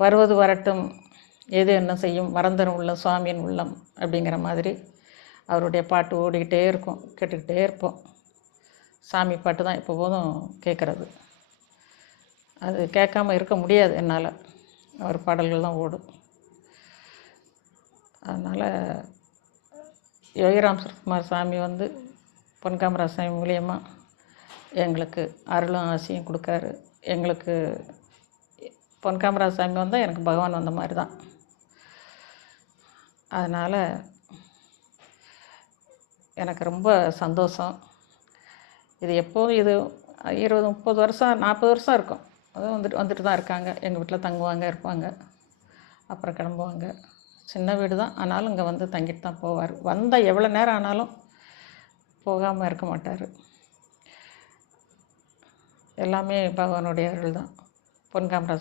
வருவது வரட்டும், எது என்ன செய்யும் மறந்தரும் உள்ளம் சுவாமியின் உள்ளம் அப்படிங்கிற மாதிரி அவருடைய பாட்டு ஓடிக்கிட்டே இருக்கும், கேட்டுக்கிட்டே இருப்போம். சாமி பாட்டு தான் எப்போ போதும் கேட்குறது. அது கேட்காம இருக்க முடியாது என்னால். அவர் பாடல்கள் தான் ஓடும். அதனால் யோகிராம் சுரத்குமார் சாமி வந்து பொன்காமராஜ் சாமி மூலியமாக எங்களுக்கு அருளும் ஆசையும் கொடுக்காரு. எங்களுக்கு பொன்காமராஜ் சாமி வந்தால் எனக்கு பகவான் வந்த மாதிரி தான். அதனால் எனக்கு ரொம்ப சந்தோஷம். இது எப்போதும் இது 20, 30 வருஷம், 40 வருஷம் இருக்கும். அதுவும் வந்துட்டு தான் இருக்காங்க. எங்கள் வீட்டில் தங்குவாங்க, இருப்பாங்க, அப்புறம் கிளம்புவாங்க. சின்ன வீடு தான், ஆனாலும் இங்கே வந்து தங்கிட்டு தான் போவார். வந்தால் எவ்வளோ நேரம் ஆனாலும் போகாமல் இருக்க மாட்டார். எல்லாமே பகவானுடைய அருள் தான். பொன்காமராஜ்